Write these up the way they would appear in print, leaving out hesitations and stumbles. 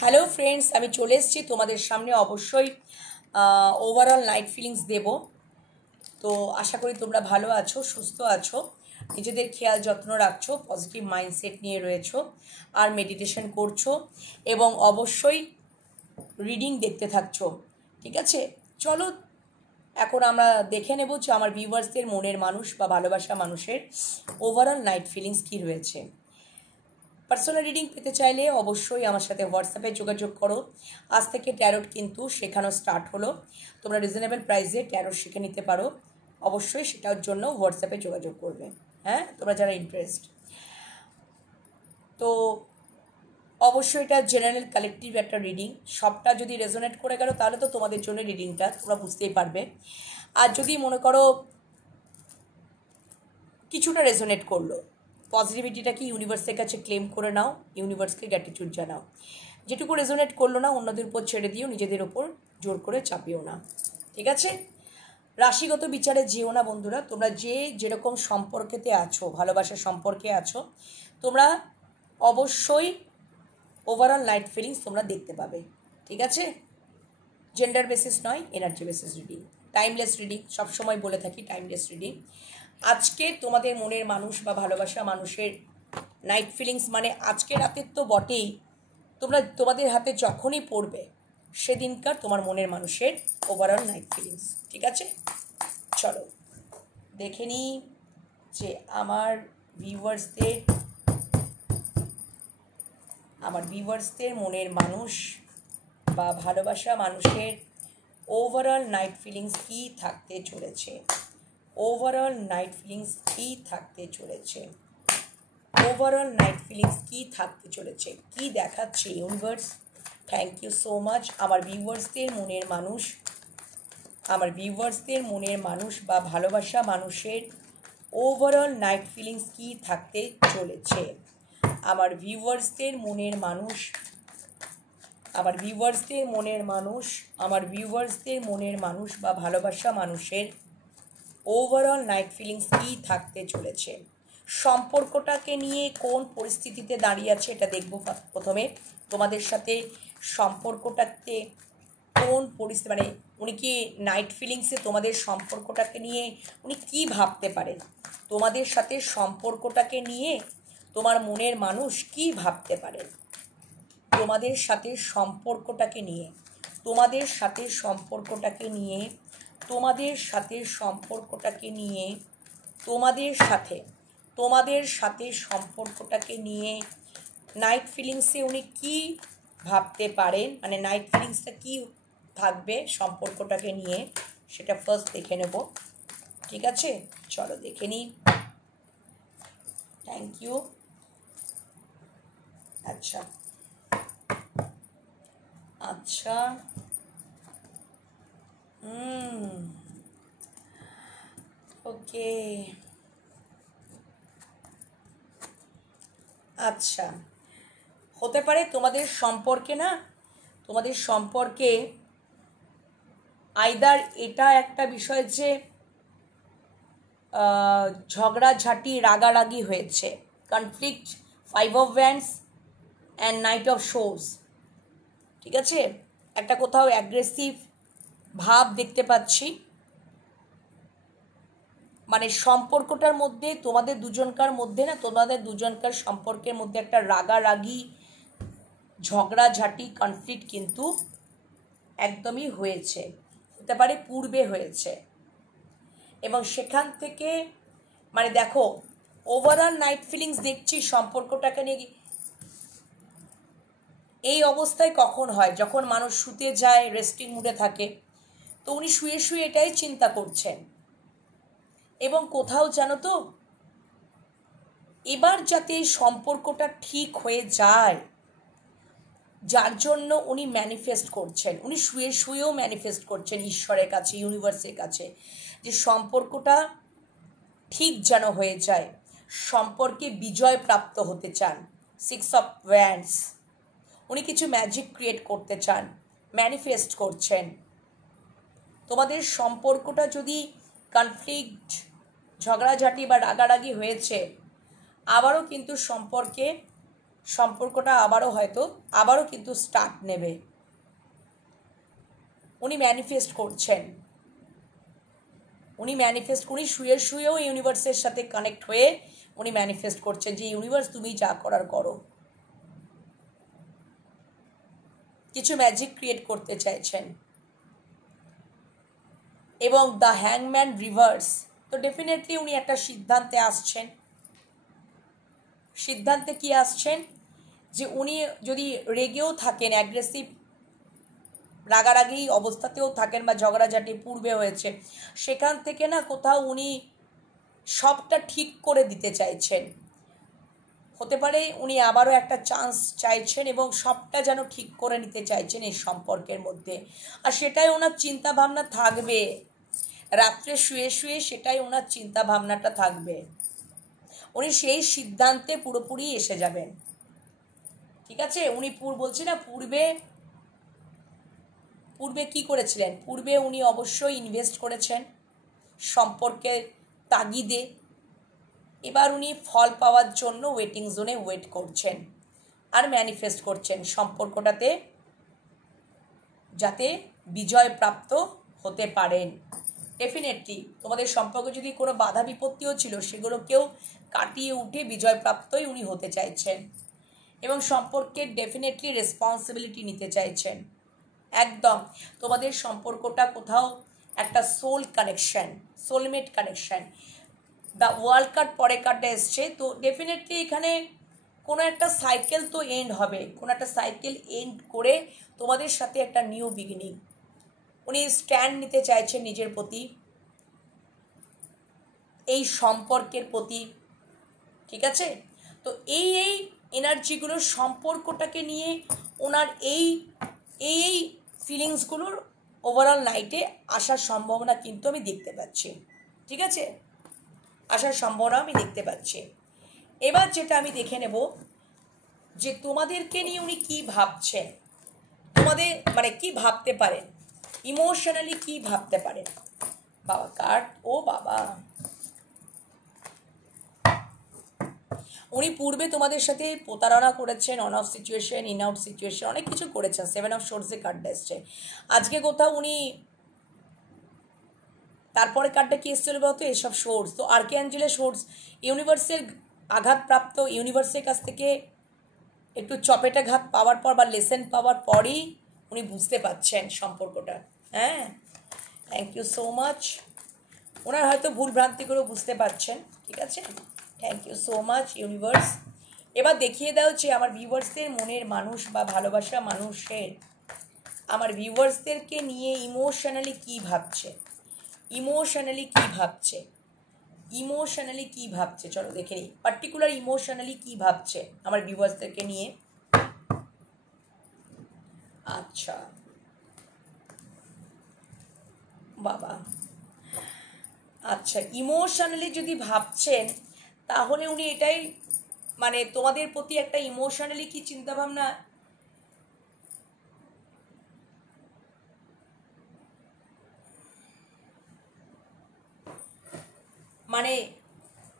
Hello friends, আমি চলে এসেছি তোমাদের সামনে। অবশ্যই ওভারঅল নাইট ফিলিংস দেব। তো আশা করি তোমরা ভালো আছো, সুস্থ আছো, নিজেদের খেয়াল যত্ন রাখছো, পজিটিভ মাইন্ডসেট নিয়ে রয়েছো আর মেডিটেশন করছো এবং অবশ্যই রিডিং দেখতে থাকছো। ঠিক আছে, চলো এখন আমরা দেখে নেব যে আমার ভিউয়ার্সদের মনের মানুষ বা ভালোবাসা মানুষের ওভারঅল নাইট ফিলিংস কী রয়েছে। পার্সোনাল রিডিং পেতে চাইলে অবশ্যই আমার সাথে হোয়াটসঅ্যাপে যোগাযোগ করো। আজ থেকে ট্যারোট কিন্তু শেখানো স্টার্ট হলো। তোমরা রিজনেবল প্রাইসে ট্যারোট শিখে নিতে পারো। অবশ্যই সেটার জন্য হোয়াটসঅ্যাপে যোগাযোগ করবে। হ্যাঁ, তোমরা যারা ইন্টারেস্ট। তো অবশ্যই এটা জেনারেল কালেকটিভ একটা রিডিং। সবটা যদি রেজোনেট করে গেল তাহলে তো তোমাদের জন্য রিডিংটা তোমরা বুঝতেই পারবে। আর যদি মনে করো কিছুটা রেজোনেট করলো, পজিটিভিটিটাকে ইউনিভার্সের কাছে ক্লেম করে নাও, ইউনিভার্সকে গ্র্যাটিটিউড জানাও। যেটুকু রেজোনেট করলো না অন্যদের উপর ছেড়ে দিও, নিজেদের ওপর জোর করে চাপিও না। ঠিক আছে, রাশিগত বিচারে যেও না বন্ধুরা। তোমরা যেরকম সম্পর্কেতে আছো, ভালোবাসার সম্পর্কে আছো, তোমরা অবশ্যই ওভারঅল নাইট ফিলিংস তোমরা দেখতে পাবে। ঠিক আছে, জেন্ডার বেসিস নয়, energy basis reading, timeless reading. সবসময় বলে থাকি টাইমলেস রিডিং। আজকে তোমাদের মনের মানুষ বা ভালোবাসা মানুষের নাইট ফিলিংস মানে আজকে রাতের তো বটেই, তোমাদের হাতে যখনই পড়বে সেদিনকার তোমার মনের মানুষের ওভারঅল নাইট ফিলিংস। ঠিক আছে, চলো দেখে নিই যে আমার ভিউয়ার্সদের মনের মানুষ বা ভালোবাসা মানুষের ওভারঅল নাইট ফিলিংস কী থাকতে চলেছে। ওভারঅল নাইট ফিলিংস কী থাকতে চলেছে। ওভারঅল নাইট ফিলিংস কী থাকতে চলেছে, কী দেখাচ্ছে universe. Thank you so much. আমার ভিউয়ার্সদের মনের মানুষ বা ভালোবাসা মানুষের ওভারঅল নাইট ফিলিংস কী থাকতে চলেছে। আমার ভিউয়ার্সদের মনের মানুষ বা ভালোবাসা মানুষের ওভারঅল নাইট ফিলিংস কী থাকতে চলেছে। সম্পর্কটাকে নিয়ে কোন পরিস্থিতিতে দাঁড়িয়ে আছে এটা দেখব প্রথমে। তোমাদের সাথে সম্পর্কটাতে কোন পরিস্থিতি, মানে উনি কি নাইট ফিলিংসে তোমাদের সম্পর্কটাকে নিয়ে উনি কী ভাবতে পারেন, তোমাদের সাথে সম্পর্কটাকে নিয়ে তোমার মনের মানুষ কী ভাবতে পারেন, তোমাদের সাথে সম্পর্কটাকে নিয়ে নাইট ফিলিংসে উনি কী ভাবতে পারেন, মানে নাইট ফিলিংসটা কী থাকবে সম্পর্কটাকে নিয়ে, সেটা ফার্স্ট দেখে নেব। ঠিক আছে, চলো দেখে নিই। Thank you. আচ্ছা, ওকে, আচ্ছা, হতে পারে তোমাদের সম্পর্কে আইদার এটা একটা বিষয় যে ঝগড়াঝাটি রাগারাগি হয়েছে, conflict, 5 of Wands and night of shows. ঠিক আছে, একটা কোথাও অ্যাগ্রেসিভ ভাব দেখতে পাচ্ছি, মানে সম্পর্কটার মধ্যে তোমাদের দুজনকার সম্পর্কের মধ্যে একটা রাগারাগি, ঝগড়াঝাটি, কনফ্লিক্ট কিন্তু একদমই হয়েছে, হতে পারে পূর্বে হয়েছে। এবং সেখান থেকে মানে দেখো ওভারঅল নাইট ফিলিংস দেখছি সম্পর্কটাকে নিয়ে। এই অবস্থায় কখন হয়, যখন মানুষ শুতে যায়, রেস্টিং মুডে থাকে, তো উনি শুয়ে শুয়ে এটাই চিন্তা করছেন। এবং কোথাও জানো তো, এবার যাতে সম্পর্কটা ঠিক হয়ে যায়, যার জন্য উনি ম্যানিফেস্ট করছেন, উনি শুয়ে শুয়েও ম্যানিফেস্ট করছেন ঈশ্বরের কাছে, ইউনিভার্সের কাছে, যে সম্পর্কটা ঠিক যেন হয়ে যায়, সম্পর্কে বিজয় প্রাপ্ত হতে চান। 6 of Wands, উনি কিছু ম্যাজিক ক্রিয়েট করতে চান, ম্যানিফেস্ট করছেন। তোমাদের সম্পর্কটা যদি কনফ্লিক্ট, ঝগড়াঝাটি বা রাগারাগি হয়েছে, আবারও কিন্তু সম্পর্কে সম্পর্কটা আবারও কিন্তু স্টার্ট নেবে। উনি ম্যানিফেস্ট করছেন, উনি শুয়েও ইউনিভার্সের সাথে কানেক্ট হয়ে উনি ম্যানিফেস্ট করছেন যে ইউনিভার্স তুমি যা করার করো। কিছু ম্যাজিক ক্রিয়েট করতে চাইছেন। এবং দ্য হ্যাংম্যান রিভার্স, তো ডেফিনেটলি উনি একটা সিদ্ধান্তে আসছেন। সিদ্ধান্তে কি আসছেন? যে উনি যদি রেগেও থাকেন, অ্যাগ্রেসিভ রাগারাগি অবস্থাতেও থাকেন বা ঝগড়াঝাটি পূর্বে হয়েছে, সেখান থেকে না কোথাও উনি সবটা ঠিক করে দিতে চাইছেন। হতে পারে উনি আবারও একটা চান্স চাইছেন এবং সবটা যেন ঠিক করে নিতে চাইছেন এই সম্পর্কের মধ্যে। আর সেটাই ওনার চিন্তাভাবনা থাকবে, রাত্রে শুয়ে সেটাই ওনার চিন্তাভাবনাটা থাকবে। উনি সেই সিদ্ধান্তে পুরোপুরি এসে যাবেন। ঠিক আছে, উনি বলছি না পূর্বে কি করেছিলেন, পূর্বে উনি অবশ্যই ইনভেস্ট করেছেন সম্পর্কের তাগিদে। এবার উনি ফল পাওয়ার জন্য ওয়েটিং জোনে ওয়েট করছেন আর ম্যানিফেস্ট করছেন সম্পর্কটাতে যাতে বিজয় প্রাপ্ত হতে পারেন। ডেফিনেটলি তোমাদের সম্পর্কে যদি কোনো বাধা বিপত্তিও ছিল সেগুলোকেও কাটিয়ে উঠে বিজয়প্রাপ্তই উনি হতে চাইছেন এবং সম্পর্কের ডেফিনেটলি রেসপন্সিবিলিটি নিতে চাইছেন। একদম তোমাদের সম্পর্কটা কোথাও একটা soul connection, soulmate connection. The world card পরে কার্ডে এসছে, তো ডেফিনেটলি এখানে কোনো একটা সাইকেল তো এন্ড হবে, কোনো একটা সাইকেল এন্ড করে তোমাদের সাথে একটা নিউ বিগিনিং। উনি স্ট্যান্ড নিতে চাইছেন নিজের প্রতি, এই সম্পর্কের প্রতি। ঠিক আছে, তো এই এনার্জিগুলোর সম্পর্কটাকে নিয়ে ওনার এই ফিলিংসগুলোর ওভারঅল নাইটে আসার সম্ভাবনা কিন্তু আমি দেখতে পাচ্ছি। ঠিক আছে, আসার সম্ভাবনা আমি দেখতে পাচ্ছি। এবার যেটা আমি দেখে নেব যে তোমাদেরকে নিয়ে উনি কী ভাবছেন, তোমাদের মানে কি ভাবতে পারেন, ইমোশনালি কি ভাবতে পারেন। বাবা কার্ড, ও বাবা, উনি পূর্বে তোমাদের সাথে প্রতারণা করেছেন, on of situation, in out situation, অনেক কিছু করেছেন। 7 অফ সোর্সে কার্ডটা এসছে। আজকে কোথাও উনি, তারপরে কার্ডটা কি এসেছিল বলতো, এসব সোর্স, তো আর্কেঅ্যাঞ্জেলের সোর্স, ইউনিভার্সের আঘাতপ্রাপ্ত, ইউনিভার্সের কাছ থেকে একটু চপেটাঘাত পাওয়ার পর বা লেসেন পাওয়ার পরই উনি বুঝতে পারছেন সম্পর্কটা। হ্যাঁ, থ্যাংক ইউ সো মাচ। ওনার হয়তো ভুল ভ্রান্তি করেও বুঝতে পারছেন। ঠিক আছে, thank you so much universe. এবার দেখিয়ে দাও যে আমার ভিউয়ার্সদের মনের মানুষ বা ভালোবাসা মানুষের আমার ভিউয়ার্সদেরকে নিয়ে ইমোশনালি কী ভাবছে, ইমোশনালি কী ভাবছে, ইমোশনালি কী ভাবছে। চলো দেখে নিই পার্টিকুলার ইমোশনালি কী ভাবছে আমার ভিউয়ার্সদেরকে নিয়ে। আচ্ছা বাবা, আচ্ছা ইমোশনালি যদি ভাবছেন তাহলে উনি এটাই মানে তোমাদের প্রতি একটা ইমোশনালি কি চিন্তাভাবনা, মানে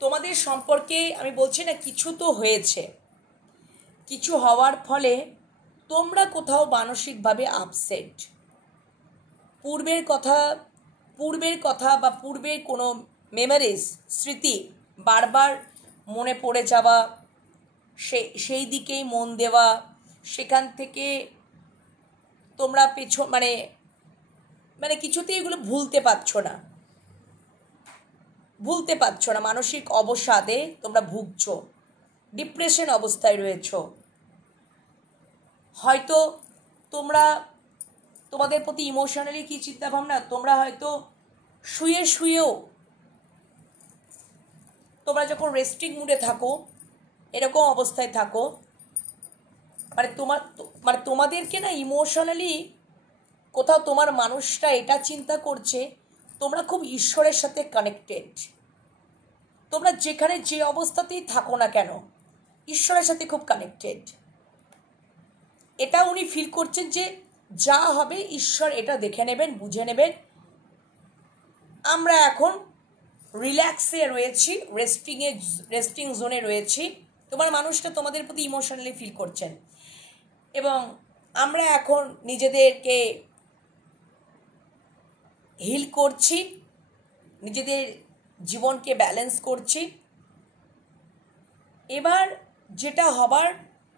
তোমাদের সম্পর্কে আমি বলছি না কিছু তো হয়েছে, কিছু হওয়ার ফলে তোমরা কোথাও মানসিকভাবে আপসেট। পূর্বের কথা বা পূর্বের কোনো মেমোরিজ, স্মৃতি বারবার মনে পড়ে যাওয়া, সেই দিকেই মন দেওয়া, সেখান থেকে তোমরা মানে কিছুতেই এগুলো ভুলতে পারছো না, মানসিক অবসাদে তোমরা ভুগছো, ডিপ্রেশন অবস্থায় রয়েছো। হয়তো তোমাদের প্রতি ইমোশনালি কী চিন্তাভাবনা, তোমরা হয়তো শুয়েও তোমরা যখন রেস্টিং মুডে থাকো, এরকম অবস্থায় থাকো, মানে তোমাদেরকে না ইমোশনালি কোথাও তোমার মানুষটা এটা চিন্তা করছে তোমরা খুব ঈশ্বরের সাথে কানেক্টেড। তোমরা যেখানে যে অবস্থাতেই থাকো না কেন ঈশ্বরের সাথে খুব কানেক্টেড। এটা উনি ফিল করছেন যে যা হবে ঈশ্বর এটা দেখে নেবেন, বুঝে নেবেন। আমরা এখন রিল্যাক্সে রয়েছি, রেস্টিং জোনে রয়েছি, তোমার মানুষটা তোমাদের প্রতি ইমোশনালি ফিল করছেন। এবং আমরা এখন নিজেদেরকে হিল করছি, নিজেদের জীবনকে ব্যালেন্স করছি। এবার যেটা হবার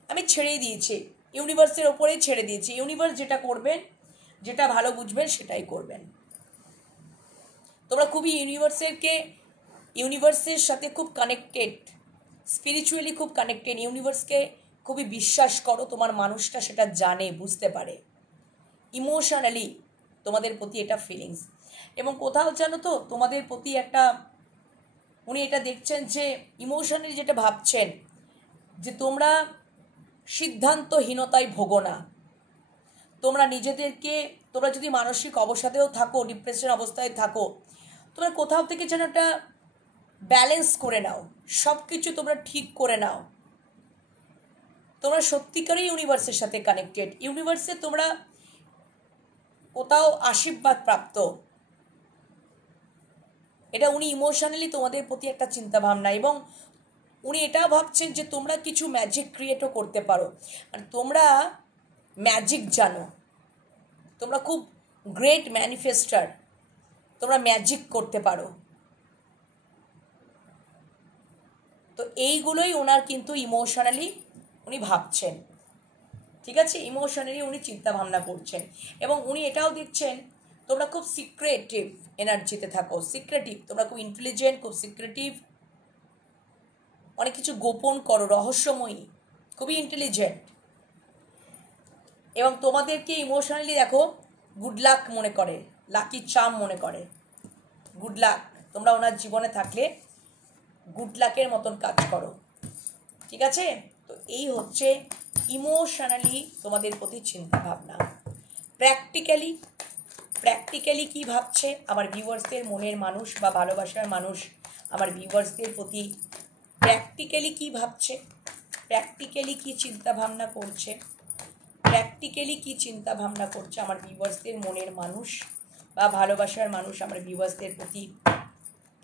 আমি ছেড়েই দিয়েছি, ইউনিভার্সের ওপরেই ছেড়ে দিয়েছি। ইউনিভার্স যেটা করবেন, যেটা ভালো বুঝবেন সেটাই করবেন। তোমরা খুবই ইউনিভার্সের সাথে খুব কানেক্টেড, স্পিরিচুয়ালি খুব কানেক্টেড, ইউনিভার্সকে খুবই বিশ্বাস করো। তোমার মানুষটা সেটা জানে, বুঝতে পারে, ইমোশনালি তোমাদের প্রতি এটা ফিলিংস। এবং কোথাও জানো তো তোমাদের প্রতি একটা, উনি এটা দেখছেন যে ইমোশনালি যেটা ভাবছেন যে তোমরা সিদ্ধান্তহীনতায় ভোগো না। তোমরা তোমরা যদি মানসিক অবসাদেও থাকো, ডিপ্রেশন অবস্থায় থাকো, তোমরা কোথাও থেকে যেন একটা ব্যালেন্স করে নাও, সব কিছু তোমরা ঠিক করে নাও। তোমরা সত্যিকারই ইউনিভার্সের সাথে কানেক্টেড, ইউনিভার্সে তোমরা কোথাও আশীর্বাদ প্রাপ্ত। এটা উনি ইমোশনালি তোমাদের প্রতি একটা চিন্তা ভাবনা, এবং উনি এটাও ভাবছেন যে তোমরা কিছু ম্যাজিক ক্রিয়েটও করতে পারো। আর তোমরা ম্যাজিক জানো, তোমরা খুব গ্রেট ম্যানিফেস্টার, তোমরা ম্যাজিক করতে পারো। তো এইগুলোই ওনার কিন্তু ইমোশনালি উনি ভাবছেন, ঠিক আছে, ইমোশনালি উনি চিন্তা ভাবনা করছেন। এবং উনি এটাও দেখছেন তোমরা খুব সিক্রেটিভ এনার্জিতে থাকো, সিক্রেটিভ, তোমরা খুব ইন্টেলিজেন্ট, খুব সিক্রেটিভ, অনেক কিছু গোপন করো, রহস্যময়ী, খুবই ইন্টেলিজেন্ট। এবং তোমাদেরকে ইমোশনালি দেখো গুড লাক মনে করে, লাকি চার্ম মনে করে, গুড লাক। তোমরা ওনার জীবনে থাকলে গুড লাকের মতন কাজ করো, ঠিক আছে। তো এই হচ্ছে ইমোশনালি তোমাদের প্রতি চিন্তা ভাবনা। প্র্যাকটিক্যালি কি ভাবছে আমার ভিউয়ার্সদের মনের মানুষ বা ভালোবাসার মানুষ, আমার ভিউয়ার্সদের প্রতি প্র্যাকটিক্যালি কি ভাবছে, প্র্যাকটিক্যালি কি চিন্তা ভাবনা করছে, প্র্যাকটিক্যালি কি চিন্তা ভাবনা করছে আমার ভিউয়ার্সদের মনের মানুষ বা ভালোবাসার মানুষ, আমার ভিউয়ার্সদের প্রতি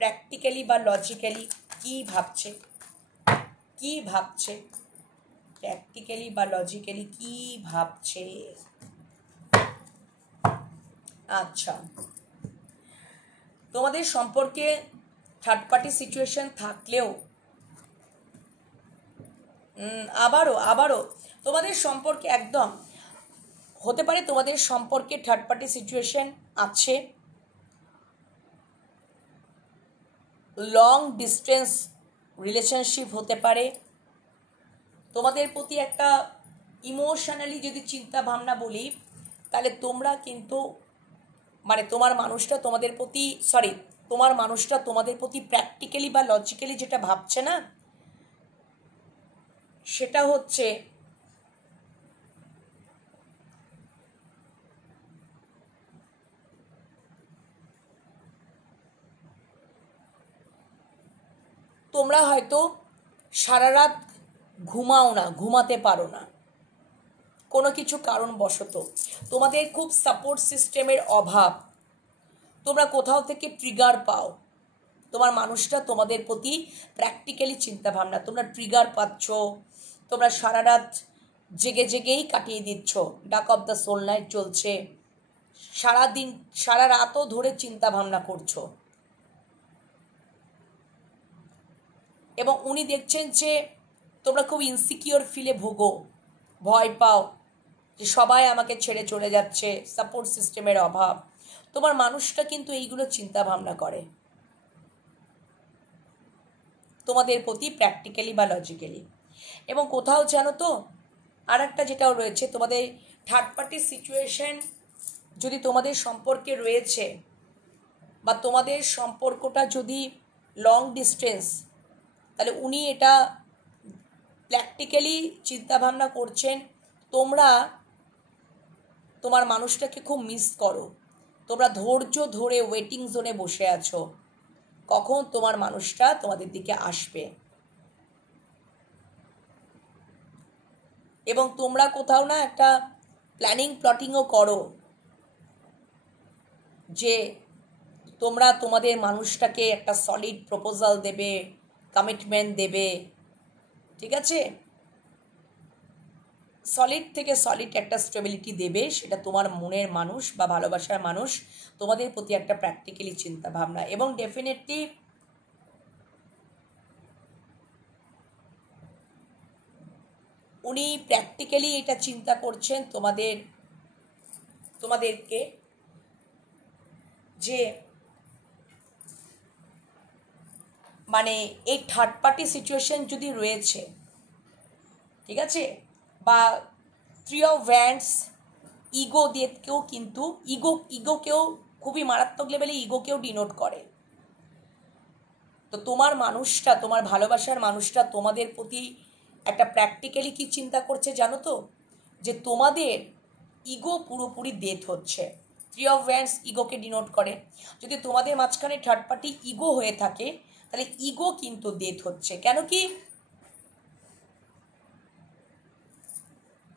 প্র্যাকটিক্যালি বা লজিক্যালি কি ভাবছে, প্র্যাকটিক্যালি বা লজিক্যালি কি ভাবছে। আচ্ছা, তোমাদের সম্পর্কে থার্ড পার্টি সিচুয়েশন থাকলেও আবারও তোমাদের সম্পর্কে একদম হতে পারে, তোমাদের সম্পর্কে থার্ড পার্টি সিচুয়েশন আছে, লং ডিস্টেন্স রিলেশনশিপ হতে পারে। তোমাদের প্রতি একটা ইমোশনালি যদি চিন্তা ভাবনা বলি, তাহলে তোমরা কিন্তু তোমার মানুষটা তোমাদের প্রতি প্র্যাকটিক্যালি বা লজিক্যালি যেটা ভাবছে না, সেটা হচ্ছে তোমরা হয়তো সারা রাত ঘুমাতে পারো না, কোনো কিছু কারণবশত তোমাদের খুব সাপোর্ট সিস্টেমের অভাব, তোমরা কোথাও থেকে ট্রিগার পাও। তোমার মানুষটা তোমাদের প্রতি প্র্যাকটিক্যালি চিন্তা ভাবনা, তোমরা ট্রিগার পাচ্ছ, তোমরা সারা রাত জেগেই কাটিয়ে দিচ্ছ, ডাক অফ দ্য সোল নাইট চলছে, সারা রাতও ধরে চিন্তা ভাবনা করছো। এবং উনি দেখছেন যে তোমরা খুব ইনসিকিওর ফিলে ভোগো, ভয় পাও যে সবাই আমাকে ছেড়ে চলে যাচ্ছে, সাপোর্ট সিস্টেমের অভাব। তোমার মানুষটা কিন্তু এইগুলো চিন্তা ভাবনা করে তোমাদের প্রতি প্র্যাকটিক্যালি বা লজিক্যালি। এবং কোথাও জানো তো আর একটা যেটাও রয়েছে, তোমাদের থার্ড পার্টি সিচুয়েশন যদি তোমাদের সম্পর্কে রয়েছে, বা তোমাদের সম্পর্কটা যদি লং ডিস্টেন্স, তাহলে উনি এটা প্র্যাকটিক্যালি চিন্তাভাবনা করছেন তোমরা তোমার মানুষটাকে খুব মিস করো, তোমরা ধৈর্য ধরে ওয়েটিং জোনে বসে আছো কখন তোমার মানুষটা তোমাদের দিকে আসবে। এবং তোমরা কোথাও না একটা প্ল্যাটিংও করো যে তোমরা তোমাদের মানুষটাকে একটা সলিড প্রপোজাল দেবে, কমিটমেন্ট দেবে, ঠিক আছে? সলিড থেকে সলিড একটা স্টেবিলিটি দেবে, সেটা তোমার মনের মানুষ বা ভালোবাসার মানুষ তোমাদের প্রতি একটা প্র্যাকটিক্যালি চিন্তা ভাবনা, এবং ডেফিনেটলি উনি প্র্যাকটিক্যালি এটা চিন্তা করছেন তোমাদেরকে, যে মানে এই থার্ড পার্টি সিচুয়েশন যদি রয়েছে, ঠিক আছে, বা থ্রি অফ ওয়ান্ডস ইগো দিয়েও কিন্তু ইগোকেও খুবই মারাত্মক লেভেলে ইগোকেও ডিনোট করে। তো তোমার মানুষটা, তোমার ভালোবাসার মানুষটা তোমাদের প্রতি একটা প্র্যাকটিক্যালি কি চিন্তা করছে জানো তো, যে তোমাদের ইগো পুরোপুরি ডেথ হচ্ছে। থ্রি অফ ওয়ান্ডস ইগোকে ডিনোট করে। যদি তোমাদের মাঝখানে থার্ড পার্টি ইগো হয়ে থাকে তাহলে ইগো কিন্তু ডেথ হচ্ছে। কেন কি,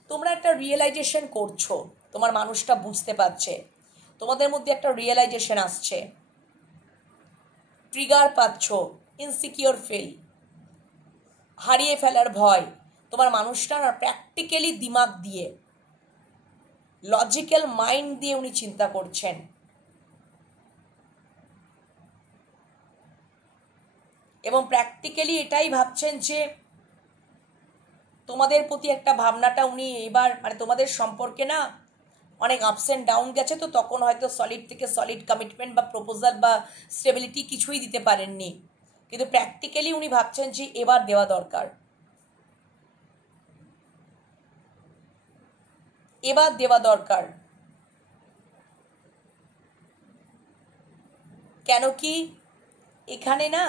তোমরা একটা রিয়েলাইজেশন করছো, তোমার মানুষটা বুঝতে পারছে, তোমাদের মধ্যে একটা রিয়েলাইজেশন আসছে, ট্রিগার পাচ্ছ, ইনসিকিওর ফিল, হারিয়ে ফেলার ভয়। তোমার মানুষটা না প্র্যাকটিক্যালি দিমাগ দিয়ে, লজিক্যাল মাইন্ড দিয়ে উনি চিন্তা করছেন। এবং প্র্যাকটিক্যালি এটাই ভাবছেন যে তোমাদের প্রতি একটা ভাবনাটা উনি এবার মানে তোমাদের সম্পর্কে না অনেক আপস অ্যান্ড ডাউন গেছে, তো তখন হয়তো সলিড থেকে সলিড কমিটমেন্ট বা প্রপোজাল বা স্টেবিলিটি কিছুই দিতে পারেননি, কিন্তু প্র্যাকটিক্যালি উনি ভাবছেন যে এবার দেওয়া দরকার, এবার দেওয়া দরকার। কেন কি এখানে না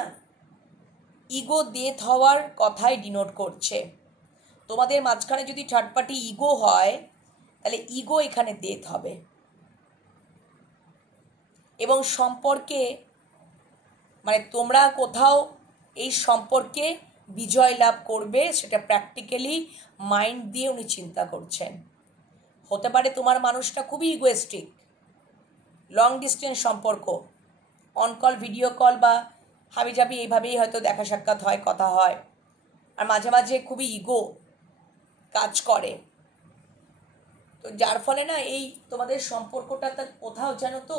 ইগো ডেথ হওয়ার কথাই ডিনোট করছে। তোমাদের মাঝখানে যদি থার্ড পার্টি ইগো হয় তাহলে ইগো এখানে ডেথ হবে, এবং সম্পর্কে মানে তোমরা কোথাও এই সম্পর্কে বিজয় লাভ করবে, সেটা প্র্যাকটিক্যালি মাইন্ড দিয়ে উনি চিন্তা করছেন। হতে পারে তোমার মানুষটা খুবই ইগোয়েস্টিক, লং ডিস্টেন্স সম্পর্ক, অন কল, ভিডিও কল বা হাবিজাবি এইভাবেই হয়তো দেখা সাক্ষাৎ হয়, কথা হয়, আর মাঝে মাঝে খুবই ইগো কাজ করে। তো যার ফলে না এই তোমাদের সম্পর্কটা তার কোথাও যেন তো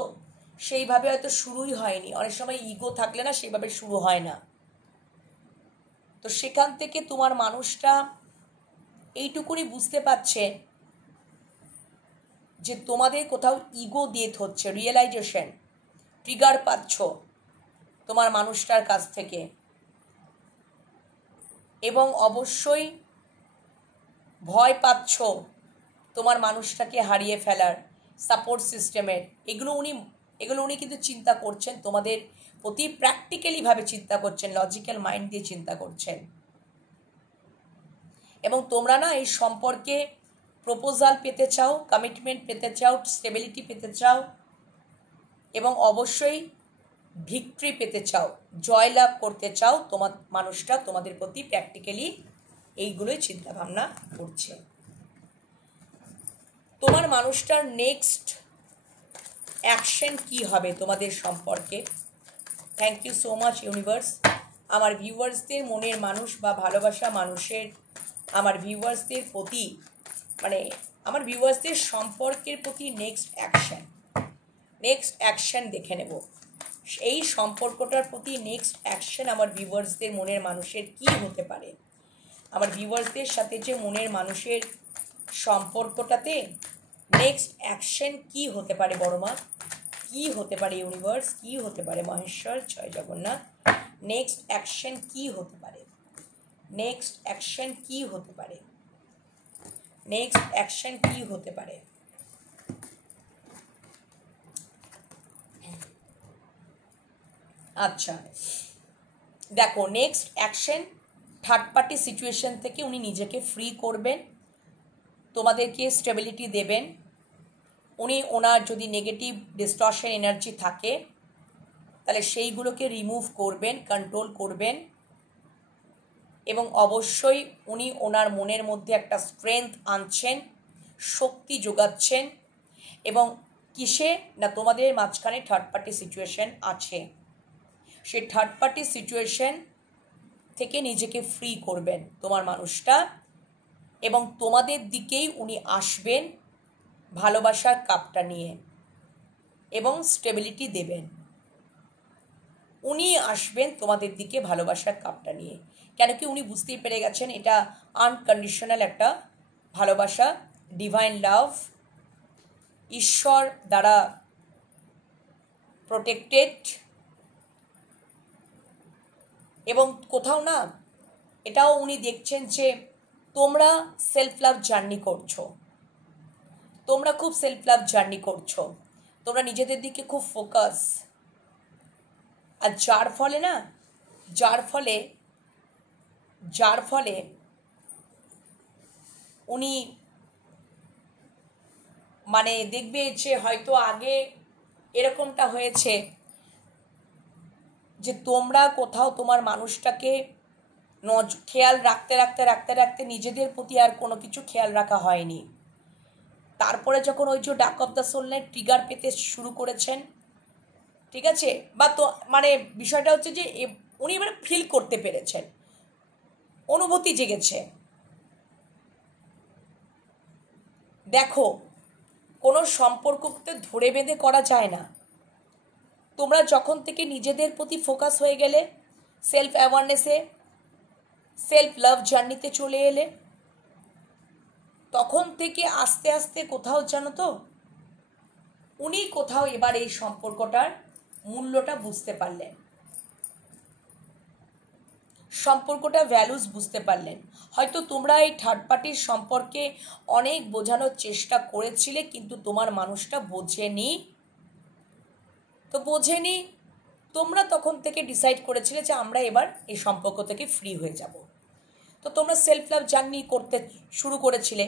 সেইভাবে হয়তো শুরুই হয়নি। অনেক সময় ইগো থাকলে না সেইভাবে শুরু হয় না। তো সেখান থেকে তোমার মানুষটা এইটুকুনি বুঝতে পারছে যে তোমাদের কোথাও ইগো ডেথ হচ্ছে, রিয়েলাইজেশন, ট্রিগার পাচ্ছ তোমার মানুষটার কাছ থেকে, এবং অবশ্যই ভয় পাচ্ছ তোমার মানুষটাকে হারিয়ে ফেলার, সাপোর্ট সিস্টেমের। এগুলো উনি কিন্তু চিন্তা করছেন তোমাদের প্রতি, প্র্যাকটিক্যালিভাবে চিন্তা করছেন, লজিক্যাল মাইন্ড দিয়ে চিন্তা করছেন। এবং তোমরা না এই সম্পর্কে প্রপোজাল পেতে চাও, কমিটমেন্ট পেতে চাও, স্টেবিলিটি পেতে চাও, এবং অবশ্যই ভিক্টরি পেতে চাও, জয়লাভ করতে চাও। তোমার মানুষটা তোমাদের প্রতি প্র্যাকটিক্যালি এইগুলোই চিন্তা ভাবনা করছে। তোমার মানুষটার নেক্সট অ্যাকশন কি হবে তোমাদের সম্পর্কে? Thank you so much universe. আমার ভিউয়ার্সদের মনের মানুষ বা ভালোবাসা মানুষের, আমার ভিউয়ার্সদের প্রতি মানে আমার ভিউয়ার্সদের সম্পর্কের প্রতি নেক্সট অ্যাকশন দেখে নেব। এই সম্পর্কটার প্রতি নেক্সট অ্যাকশন আমার ভিউয়ার্সদের মনের মানুষের কি হতে পারে? আমার ভিউয়ার্সদের সাথে যে মনের মানুষের সম্পর্কটাতে নেক্সট অ্যাকশন কি হতে পারে বড়মা? কি হতে পারে ইউনিভার্স? কি হতে পারে মহেশ্বর? জয় জগন্নাথ। নেক্সট অ্যাকশন কি হতে পারে? নেক্সট অ্যাকশন কি হতে পারে? নেক্সট অ্যাকশন কি হতে পারে? আচ্ছা দেখো, next action third party situation থেকে উনি নিজেকে ফ্রি করবেন, তোমাদেরকে স্টেবিলিটি দেবেন। উনি ওনার যদি নেগেটিভ ডিস্টর্শন এনার্জি থাকে তাহলে সেইগুলোকে রিমুভ করবেন, কন্ট্রোল করবেন, এবং অবশ্যই উনি ওনার মনের মধ্যে একটা স্ট্রেংথ আনছেন, শক্তি যোগাচ্ছেন। এবং কিসে না, তোমাদের মাঝখানে থার্ড পার্টি সিচুয়েশন আছে, সেই থার্ড পার্টি সিচুয়েশন থেকে নিজেকে ফ্রি করবেন তোমার মানুষটা, এবং তোমাদের দিকেই উনি আসবেন ভালোবাসার কাপটা নিয়ে এবং স্টেবিলিটি দেবেন। উনি আসবেন তোমাদের দিকে ভালোবাসার কাপটা নিয়ে, কেন কি উনি বুঝতেই পেরে গেছেন এটা আনকন্ডিশনাল একটা ভালোবাসা, ডিভাইন লাভ, ঈশ্বর দ্বারা প্রোটেক্টেড। এবং কোথাও না এটাও উনি দেখছেন যে তোমরা সেলফ লাভ জার্নি করছো, তোমরা খুব সেলফ লাভ জার্নি করছো, তোমরা নিজেদের দিকে খুব ফোকাস, আর যার ফলে উনি মানে দেখবে যে হয়তো আগে এরকমটা হয়েছে যে তোমরা কোথাও তোমার মানুষটাকে খেয়াল রাখতে রাখতে রাখতে রাখতে নিজেদের প্রতি আর কোনো কিছু খেয়াল রাখা হয়নি। তারপরে যখন ওই যে dark of the soul night trigger পেতে শুরু করেছেন, ঠিক আছে, বা তো মানে বিষয়টা হচ্ছে যে উনি এবারে ফিল করতে পেরেছেন, অনুভূতি জেগেছে। দেখো, কোনো সম্পর্ককে ধরে বেঁধে করা যায় না। তোমরা যখন থেকে নিজেদের প্রতি ফোকাস হয়ে গেলে, সেলফ অ্যাওয়ারনেসে, সেলফ লাভ জার্নিতে চলে এলে, তখন থেকে আস্তে আস্তে কোথাও জানো তো উনি কোথাও এবার এই সম্পর্কটার মূল্যটা বুঝতে পারলেন, সম্পর্কটা ভ্যালুস বুঝতে পারলেন। হয়তো তোমরা এই থার্ড পার্টির সম্পর্কে অনেক বোঝানোর চেষ্টা করেছিলে, কিন্তু তোমার মানুষটা বোঝেনি। তো বোঝেনি, তোমরা তখন থেকে ডিসাইড করেছিলে যে আমরা এবার এই সম্পর্ক থেকে ফ্রি হয়ে যাব। তো তোমরা সেলফ লাভ জার্নি করতে শুরু করেছিলে।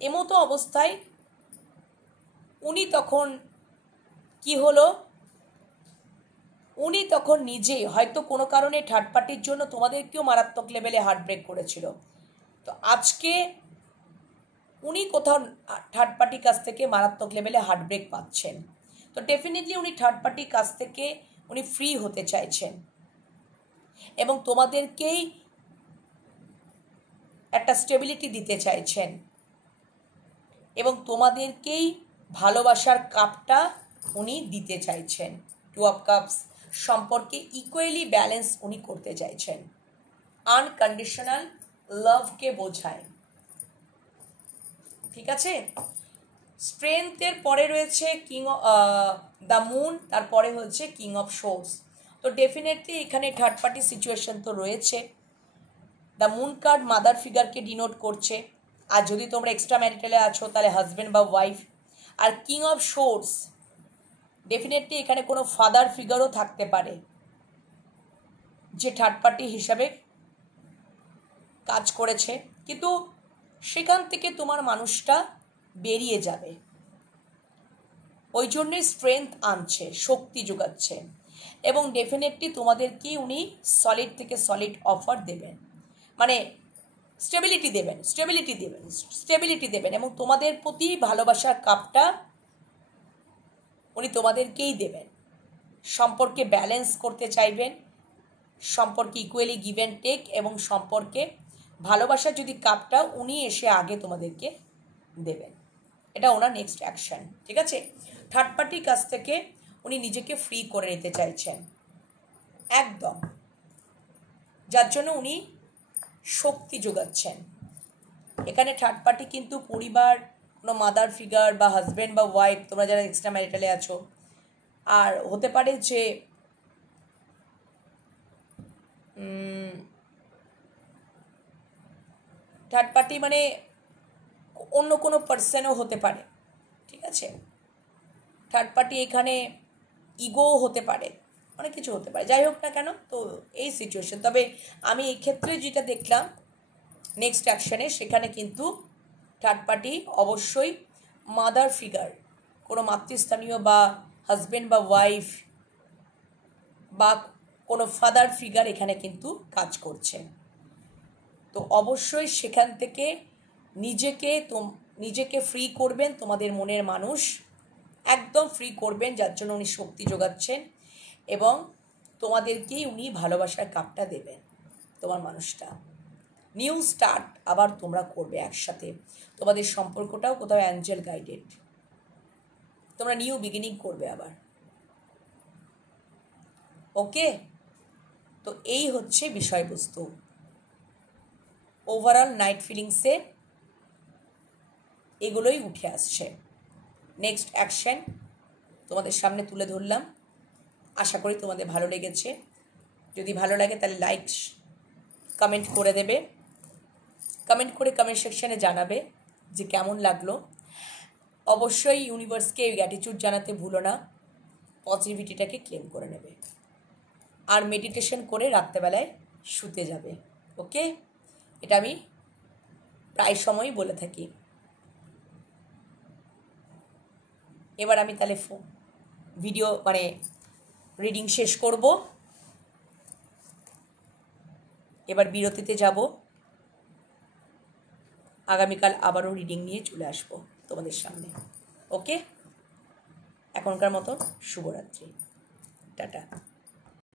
এমতো অবস্থায় উনি তখন কি হলো, উনি তখন নিজেই হয়তো কোনো কারণে থার্ড পার্টির জন্য তোমাদেরকেও মারাত্মক লেভেলে হার্ট ব্রেক করেছিল। তো আজকে উনি কোথাও থার্ড পার্টির কাছ থেকে মারাত্মক লেভেলে হার্ট ব্রেক পাচ্ছেন। তো ডেফিনেটলি উনি থার্ড পার্টির কাছ থেকে উনি ফ্রি হতে চাইছেন এবং তোমাদেরকেই একটা স্টেবিলিটি দিতে চাইছেন এবং তোমাদেরকেই ভালোবাসার কাপটা উনি দিতে চাইছেন। টু অফ কাপস সম্পর্কে ইকুয়ালি ব্যালেন্স উনি করতে চাইছেন। আনকন্ডিশনাল লাভকে বোঝায়, ঠিক আছে। স্ট্রেংথের পরে রয়েছে দ্য মুন, তারপরে হচ্ছে কিং অফ সোর্স। তো ডেফিনেটলি এখানে থার্ড পার্টি সিচুয়েশন তো রয়েছে। দ্য মুন কার্ড মাদার ফিগারকে ডিনোট করছে, আর যদি তোমরা এক্সট্রা ম্যারিটালে আছো তাহলে হাজব্যান্ড বা ওয়াইফ। আর কিং অফ সোর্স ডেফিনেটলি এখানে কোনো ফাদার ফিগারও থাকতে পারে যে থার্ড পার্টি হিসাবে কাজ করেছে, কিন্তু সেখান থেকে তোমার মানুষটা বেরিয়ে যাবে। ওই জন্যই স্ট্রেংথ আনছে, শক্তি যোগাচ্ছে এবং ডেফিনেটলি তোমাদেরকে উনি সলিড থেকে সলিড অফার দেবেন, মানে স্টেবিলিটি দেবেন এবং তোমাদের প্রতি ভালোবাসার কাপটা উনি তোমাদেরকেই দেবেন। সম্পর্কে ব্যালেন্স করতে চাইবেন, সম্পর্কে ইকুয়ালি গিভ অ্যান্ড টেক, এবং সম্পর্কে ভালোবাসার যদি কাপটা উনি এসে আগে তোমাদেরকে দেবেন। এটা ওনার নেক্সট অ্যাকশন, ঠিক আছে। থার্ড পার্টির কাছ থেকে উনি নিজেকে ফ্রি করে নিতে চাইছেন একদম, যার জন্য উনি শক্তি যোগাচ্ছেন। এখানে থার্ড পার্টি কিন্তু পরিবার, কোনো মাদার ফিগার বা হাজব্যান্ড বা ওয়াইফ, তোমরা যারা এক্সট্রা ম্যারিটালে আছো, আর হতে পারে যে থার্ড পার্টি মানে অন্য কোনো পার্সনও হতে পারে, ঠিক আছে। থার্ড পার্টি এখানে ইগোও হতে পারে, অনেক কিছু হতে পারে, যাই হোক না কেন। তো এই সিচুয়েশন, তবে আমি এই ক্ষেত্রে যেটা দেখলাম নেক্সট অ্যাকশানে, সেখানে কিন্তু থার্ড পার্টি অবশ্যই মাদার ফিগার, কোনো মাতৃস্থানীয় বা হাজব্যান্ড বা ওয়াইফ বা কোনো ফাদার ফিগার এখানে কিন্তু কাজ করছে। তো অবশ্যই সেখান থেকে নিজেকে ফ্রি করবেন, তোমাদের মনের মানুষ একদম ফ্রি করবেন, যার জন্য উনি শক্তি যোগাচ্ছেন এবং তোমাদেরকেই উনি ভালোবাসার কাপটা দেবেন। তোমার মানুষটা। নিউ স্টার্ট আবার তোমরা করবে একসাথে। তোমাদের সম্পর্কটাও কোথাও অ্যাঞ্জেল গাইডেড। তোমরা নিউ বিগিনিং করবে আবার। ওকে, তো এই হচ্ছে বিষয়বস্তু। ওভারঅল নাইট ফিলিংসে এগুলোই উঠে আসছে। নেক্সট অ্যাকশন তোমাদের সামনে তুলে ধরলাম। আশা করি তোমাদের ভালো লেগেছে। যদি ভালো লাগে তাহলে লাইক কমেন্ট করে দেবে। কমেন্ট করে কমেন্ট সেকশানে জানাবে যে কেমন লাগলো। অবশ্যই ইউনিভার্সকে গ্র্যাটিটিউড জানাতে ভুলো না। পজিটিভিটিটাকে ক্লেম করে নেবে। আর মেডিটেশন করে রাত্রেবেলায় শুতে যাবে। ওকে, এটা আমি প্রায় সময়ই বলে থাকি। এবার আমি তাহলে ভিডিও রিডিং শেষ করব। এবার বিরতিতে যাব। আগামীকাল আবারও রিডিং নিয়ে চলে আসবো তোমাদের সামনে। ওকে, এখনকার মতো শুভরাত্রি, টাটা।